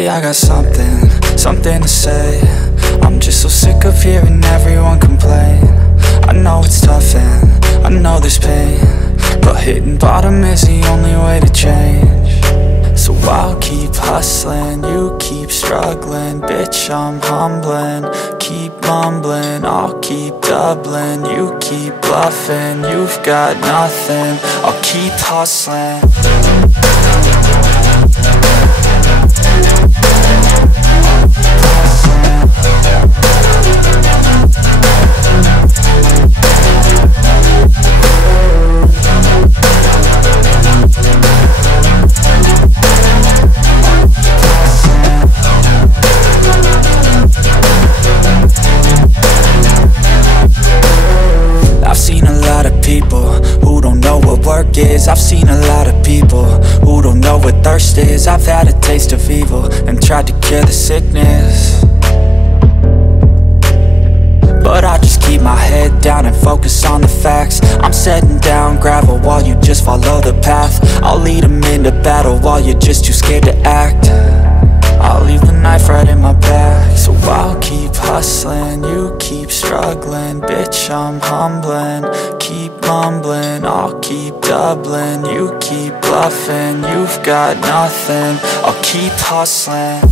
Hey, I got something to say. I'm just so sick of hearing everyone complain. I know it's tough and I know there's pain, but hitting bottom is the only way to change. So I'll keep hustling, you keep struggling. Bitch, I'm humbling, keep mumbling. I'll keep doubling, you keep bluffing. You've got nothing, I'll keep hustling. I've seen a lot of people who don't know what thirst is. I've had a taste of evil and tried to cure the sickness, but I just keep my head down and focus on the facts. I'm setting down gravel while you just follow the path. I'll lead them into battle while you're just too scared to act. I'll leave the knife right in my back. So I'll keep hustling, you keep struggling. Bitch, I'm humbling, keep mumbling. I'll keep doubling, you keep bluffing. You've got nothing, I'll keep hustling.